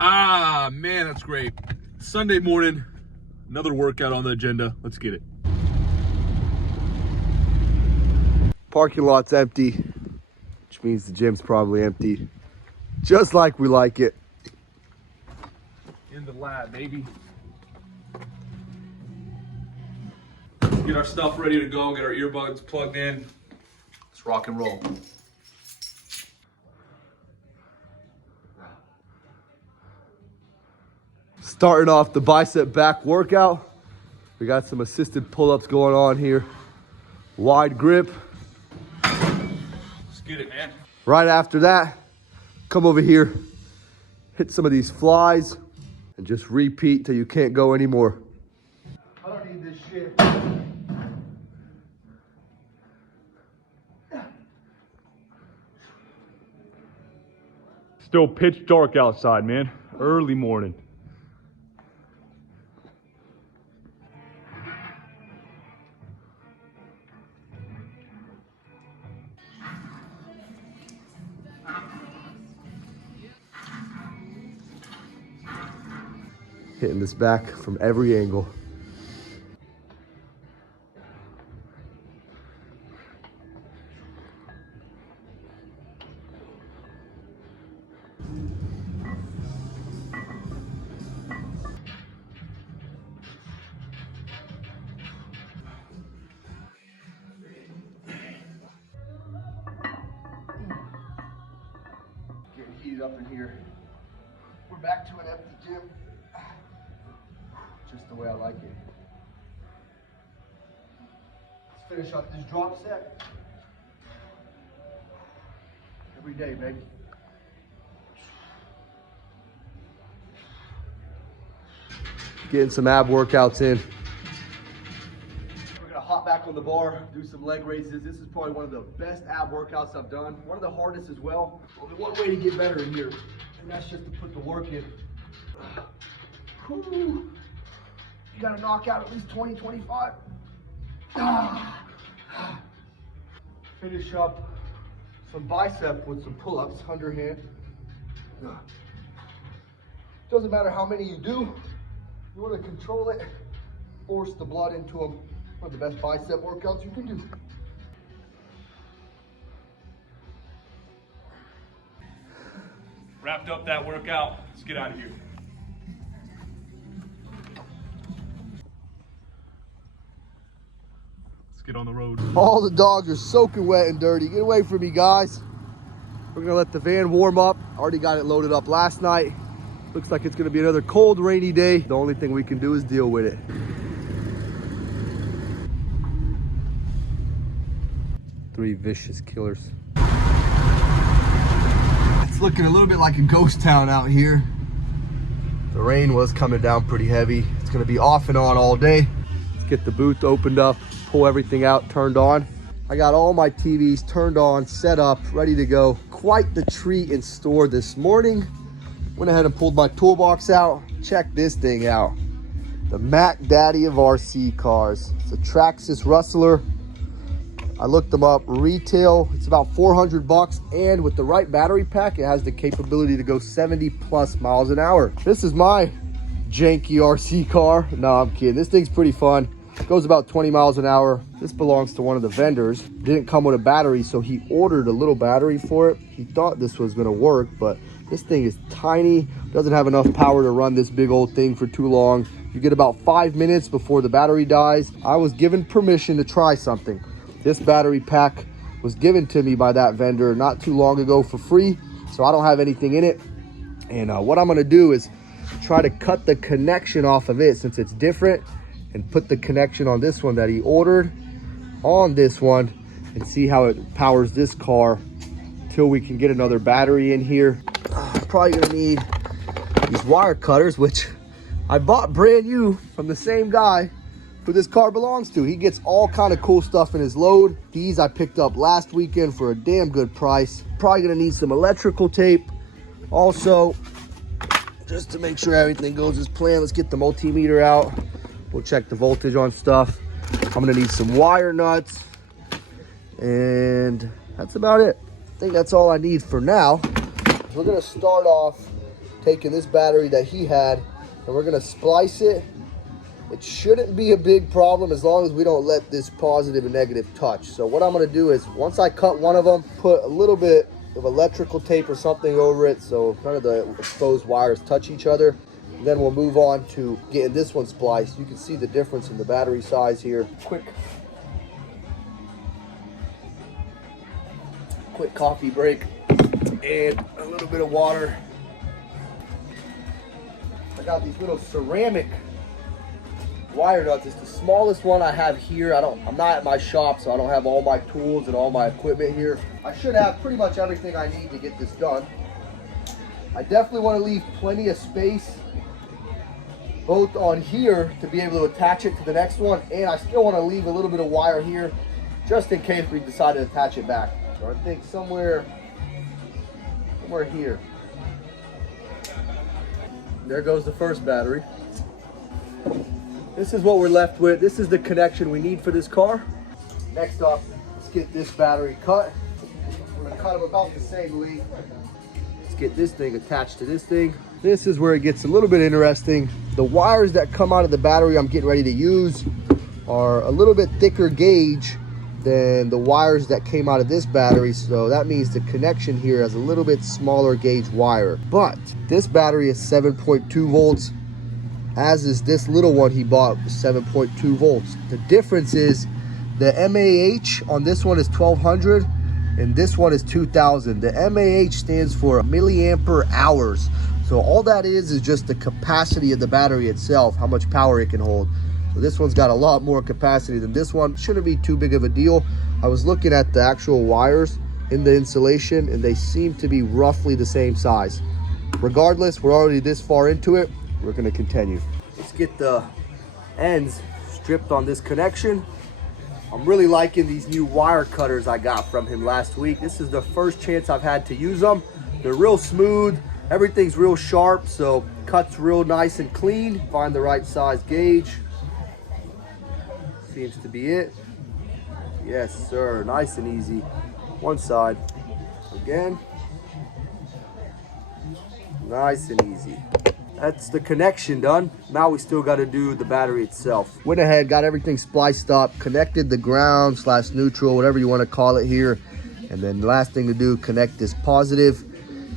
Ah, man, that's great. Sunday morning, another workout on the agenda. Let's get it. Parking lot's empty, which means the gym's probably empty. Just like we like it. In the lab, baby. Get our stuff ready to go, get our earbuds plugged in. Let's rock and roll. Starting off the bicep back workout. We got some assisted pull-ups going on here. Wide grip. Let's get it, man. Right after that, come over here, hit some of these flies, and just repeat till you can't go anymore. I don't need this shit. Still pitch dark outside, man. Early morning. Hitting this back from every angle. Getting heated up in here. We're back to an empty gym. Just the way I like it. Let's finish up this drop set. Every day, baby. Getting some ab workouts in. We're gonna hop back on the bar, do some leg raises. This is probably one of the best ab workouts I've done. One of the hardest as well. Only one way to get better in here, and that's just to put the work in. Whew. You gotta knock out at least 20, 25. Finish up some bicep with some pull-ups, underhand. Doesn't matter how many you do, you wanna control it, force the blood into them. One of the best bicep workouts you can do. Wrapped up that workout. Let's get out of here. Get on the road. All the dogs are soaking wet and dirty. Get away from me, guys. We're gonna let the van warm up. Already got it loaded up last night. Looks like it's gonna be another cold, rainy day. The only thing we can do is deal with it. Three vicious killers. It's looking a little bit like a ghost town out here. The rain was coming down pretty heavy. It's gonna be off and on all day. Let's get the booth opened up. Pull everything out, turned on. I got all my TVs turned on, set up, ready to go. Quite the treat in store this morning. Went ahead and pulled my toolbox out. Check this thing out. The Mac Daddy of RC cars. It's a Traxxas Rustler. I looked them up, retail, it's about 400 bucks. And with the right battery pack, it has the capability to go 70 plus miles an hour. This is my janky RC car. No, I'm kidding. This thing's pretty fun. Goes about 20 miles an hour. This belongs to one of the vendors. Didn't come with a battery, so he ordered a little battery for it. He thought this was gonna work, but this thing is tiny. Doesn't have enough power to run this big old thing for too long. You get about 5 minutes before the battery dies. I was given permission to try something. This battery pack was given to me by that vendor not too long ago for free, so I don't have anything in it. And what I'm gonna do is try to cut the connection off of it since it's different, and put the connection on this one that he ordered on this one and see how it powers this car till we can get another battery in here. Probably gonna need these wire cutters, which I bought brand new from the same guy who this car belongs to. He gets all kind of cool stuff in his load. These I picked up last weekend for a damn good price. Probably gonna need some electrical tape. Also, just to make sure everything goes as planned, let's get the multimeter out. We'll check the voltage on stuff. I'm gonna need some wire nuts, and that's about it. I think that's all I need for now. We're gonna start off taking this battery that he had and we're gonna splice it. It shouldn't be a big problem as long as we don't let this positive and negative touch. So what I'm gonna do is, once I cut one of them, put a little bit of electrical tape or something over it so none of the exposed wires touch each other. And then we'll move on to getting this one spliced. You can see the difference in the battery size here. Quick coffee break and a little bit of water. I got these little ceramic wire nuts. It's the smallest one I have here. I'm not at my shop, so I don't have all my tools and all my equipment here. I should have pretty much everything I need to get this done. I definitely want to leave plenty of space both on here to be able to attach it to the next one, and I still want to leave a little bit of wire here just in case we decide to attach it back. So I think somewhere here. There goes the first battery. This is what we're left with. This is the connection we need for this car. Next up, let's get this battery cut. We're gonna cut them about the same length. Let's get this thing attached to this thing. This is where it gets a little bit interesting. The wires that come out of the battery I'm getting ready to use are a little bit thicker gauge than the wires that came out of this battery. So that means the connection here has a little bit smaller gauge wire. But this battery is 7.2 volts. As is this little one he bought, 7.2 volts. The difference is the MAH on this one is 1200 and this one is 2000. The MAH stands for milliampere hours. So all that is just the capacity of the battery itself, how much power it can hold. So this one's got a lot more capacity than this one. Shouldn't be too big of a deal. I was looking at the actual wires in the insulation and they seem to be roughly the same size. Regardless, we're already this far into it. We're gonna continue. Let's get the ends stripped on this connection. I'm really liking these new wire cutters I got from him last week. This is the first chance I've had to use them. They're real smooth. Everything's real sharp, so cuts real nice and clean. Find the right size gauge. Seems to be it. Yes, sir. Nice and easy. One side. Again. Nice and easy. That's the connection done. Now we still got to do the battery itself. Went ahead, got everything spliced up, connected the ground / neutral, whatever you want to call it here. And then the last thing to do, connect this positive.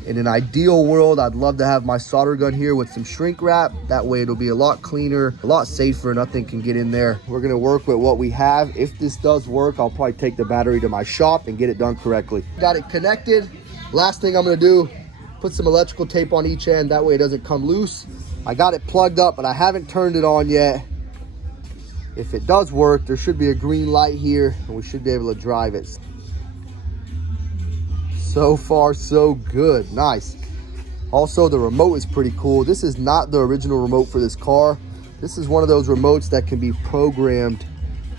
In an ideal world, I'd love to have my solder gun here with some shrink wrap. That way it'll be a lot cleaner, a lot safer, nothing can get in there. We're gonna work with what we have. If this does work, I'll probably take the battery to my shop and get it done correctly. Got it connected. Last thing I'm gonna do, put some electrical tape on each end. That way it doesn't come loose. I got it plugged up, but I haven't turned it on yet. If it does work, there should be a green light here and we should be able to drive it. So far, so good. Nice. Also, the remote is pretty cool. This is not the original remote for this car. This is one of those remotes that can be programmed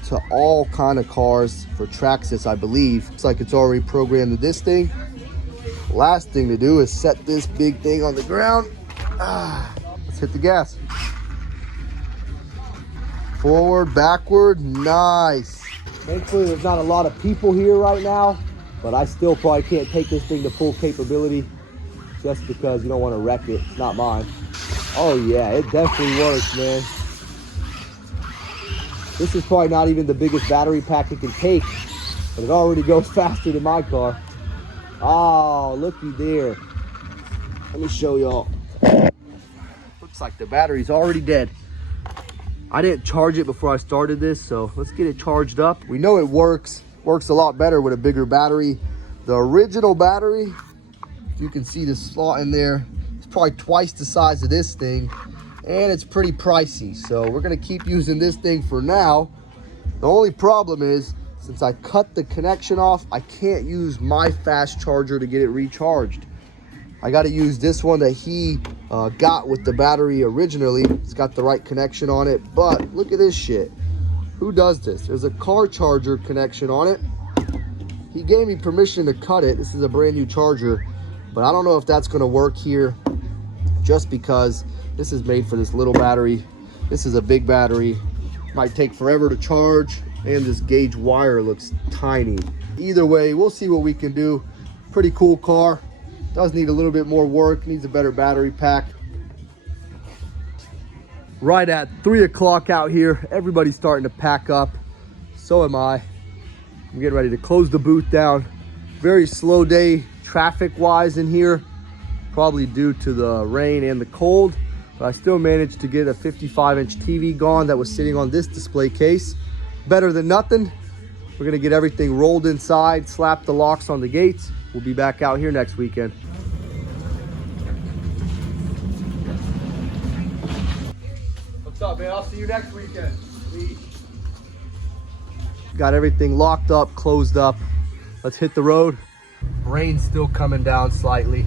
to all kind of cars for Traxxas, I believe. Looks like it's already programmed to this thing. Last thing to do is set this big thing on the ground. Let's hit the gas. Forward, backward, nice. Thankfully, there's not a lot of people here right now, but I still probably can't take this thing to full capability just because you don't want to wreck it. It's not mine. Oh yeah, it definitely works, man. This is probably not even the biggest battery pack it can take, but it already goes faster than my car. Oh, looky there. Let me show y'all. Looks like the battery's already dead. I didn't charge it before I started this, so let's get it charged up. We know it works. Works a lot better with a bigger battery. The original battery, you can see the slot in there. It's probably twice the size of this thing, and it's pretty pricey. So we're gonna keep using this thing for now. The only problem is, since I cut the connection off, I can't use my fast charger to get it recharged. I got to use this one that he got with the battery originally. It's got the right connection on it, but look at this shit. Who does this? There's a car charger connection on it. He gave me permission to cut it. This is a brand new charger, but I don't know if that's going to work here just because this is made for this little battery. This is a big battery. Might take forever to charge, and this gauge wire looks tiny. Either way, we'll see what we can do. Pretty cool car. Does need a little bit more work, needs a better battery pack. Right at 3 o'clock out here, everybody's starting to pack up. So am I. I'm getting ready to close the booth down. Very slow day traffic wise in here, probably due to the rain and the cold, but I still managed to get a 55-inch TV gone that was sitting on this display case. Better than nothing. We're gonna get everything rolled inside, slap the locks on the gates. We'll be back out here next weekend. What's up, man? I'll see you next weekend. Got everything locked up, closed up. Let's hit the road. Rain's still coming down slightly.